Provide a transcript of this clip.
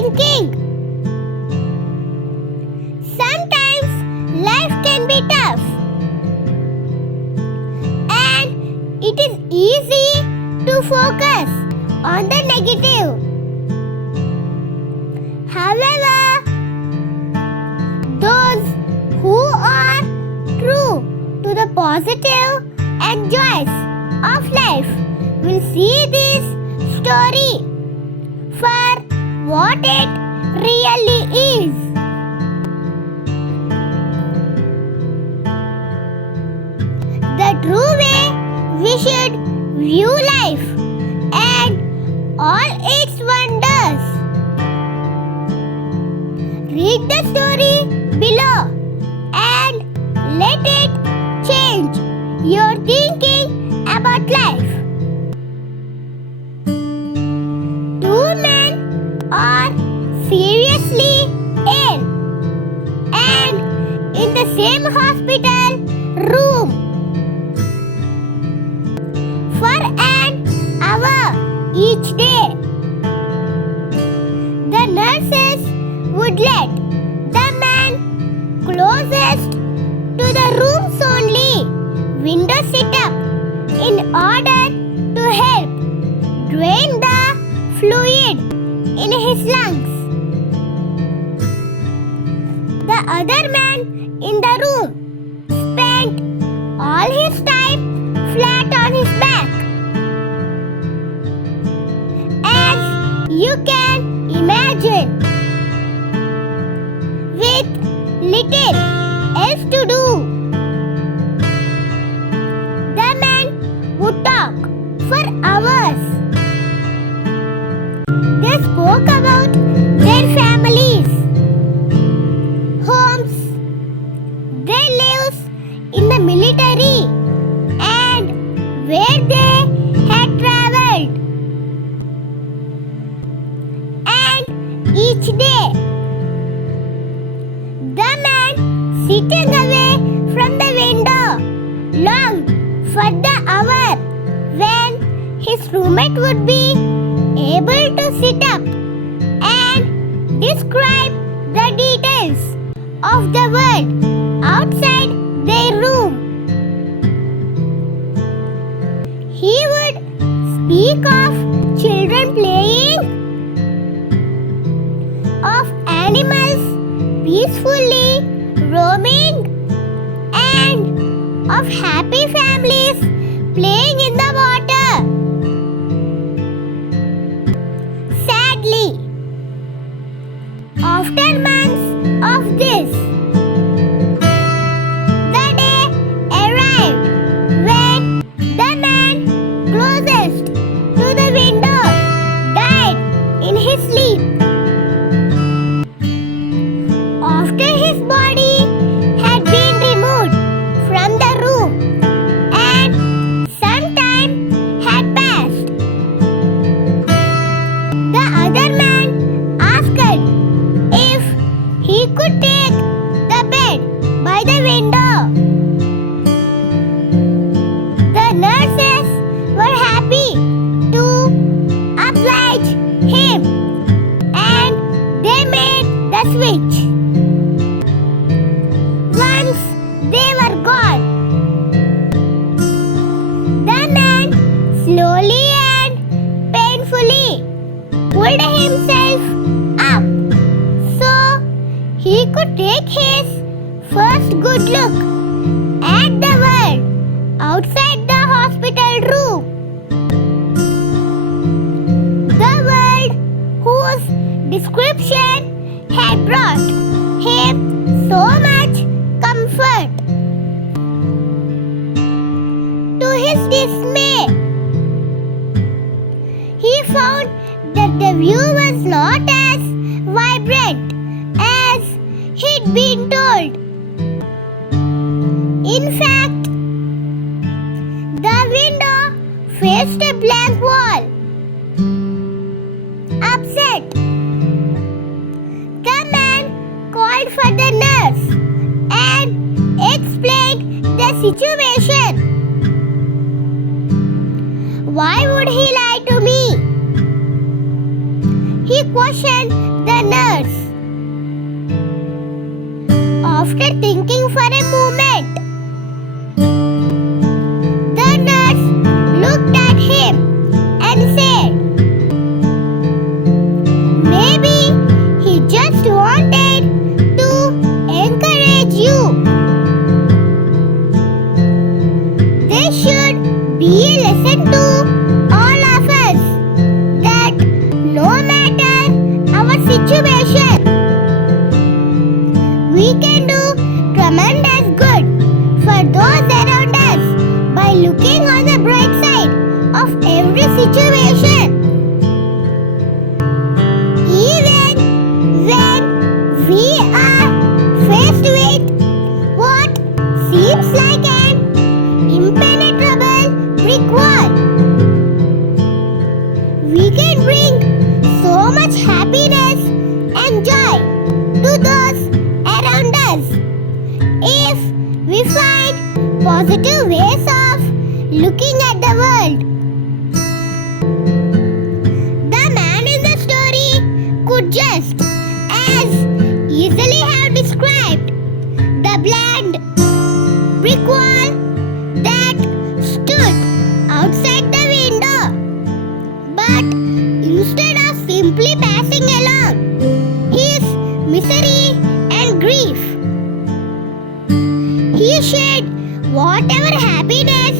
thinking. Sometimes life can be tough, and it is easy to focus on the negative. However, those who are true to the positive and joys of life will see this story for what it really is. The true way we should view life and all its wonders. Read the story below and let it change your thinking about life. Two men are seriously ill and in the same hospital room for an hour each day. The nurses would let the man closest to the room's only window sit up in order to help drain the fluid in his lungs. The other man in the room spent all his time flat on his back. As you can imagine, with little else to do, the man would talk for hours. They spoke about their families, homes, their lives in the military, and where they had traveled. And each day, the man sitting away from the window longed for the hour when his roommate would be able to sit up and describe the details of the world outside their room. He would speak of children playing, of animals peacefully roaming, and of happy families playing in the water. Sadly, after months of this, the day arrived when the man closest to the window died in his sleep. After his body had been removed from the room and some time had passed, the other man asked if he could take the bed by the window. The nurses were happy to oblige him and they made the switch. Once they were gone, the man slowly and painfully pulled himself up so he could take his first good look at the world outside the hospital room. The world whose description had brought him so much comfort. To his dismay, he found that the view was not as vibrant as he'd been told. In fact, the window faced a blank wall. Upset, the man called for the nurse and explained the situation. Why would he lie to me? he questioned the nurse. After thinking for a moment, the nurse looked at him and said, "Maybe he just wanted to encourage you. This should be a lesson to all of us that no matter our situation, we can do tremendous good for those around us by looking on the bright side of every situation. Even when we are faced with what seems like an impenetrable brick wall, we can bring so much happiness and joy to those around us if we find positive ways of looking at the world." The man in the story could just as easily have described the bland brick wall that stood outside the window, but instead of simply passing along his misery and grief, he shared whatever happiness